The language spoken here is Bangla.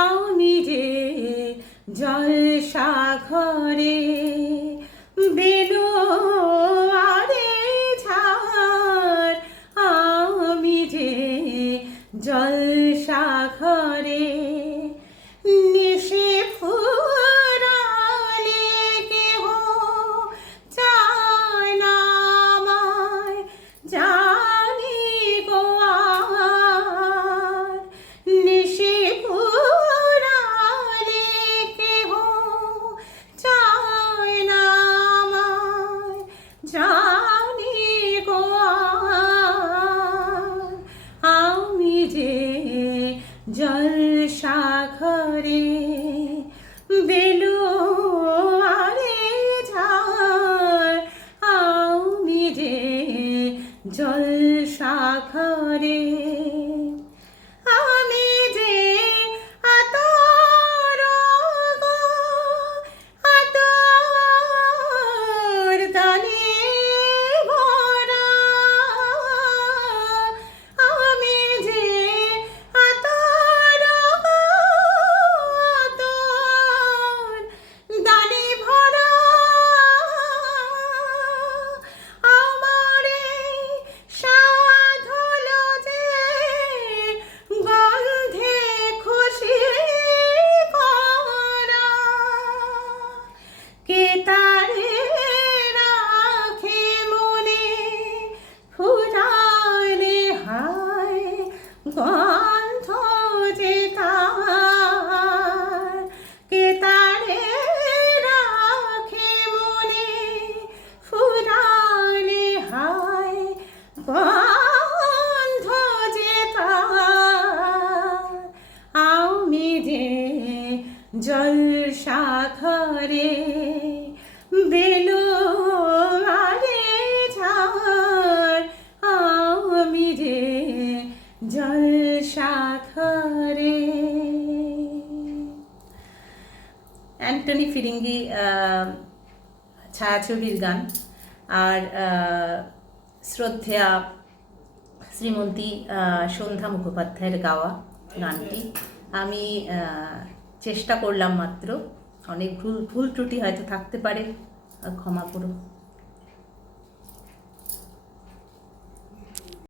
আমি যে জলসাঘরে বেলোয়ারে ঝাড়, আমি যে জলসাঘরে নিশে ফুরালে কেহ চায় না আমায় জানি গো আর। নিশে ফুরালে কেহ চায় না আমায় জানি গো আর। আমি যে জলসাঘরে বেলোয়ারে ঝাড়, আমি যে জলসাঘরে। আমি যে আতর গো, আতর দানে ভরা, আমি যে আতর গো, আতর দানে ভরা। আমার এই স্বাদ হলো যে গন্ধে খুশি করা, কে তারে রাখে মনে ফুরালে হায় গন্ধ যে তার। কে তারে রাখে মনে ফুরালে হায় গন্ধ যে তার। আমি যে জলসাঘরে বেলোয়ারে ঝাড়, আমি যে জলসাঘরে। অ্যান্টনি ফিরিঙ্গি ছায়াছবির গান। আর শ্রদ্ধেয়া শ্রীমন্তী সন্ধ্যা মুখোপাধ্যায়ের গাওয়া গানটি। আমি চেষ্টা করলাম মাত্র, অনেক ভুল ত্রুটি হয়তো থাকতে পারে, ক্ষমা করো।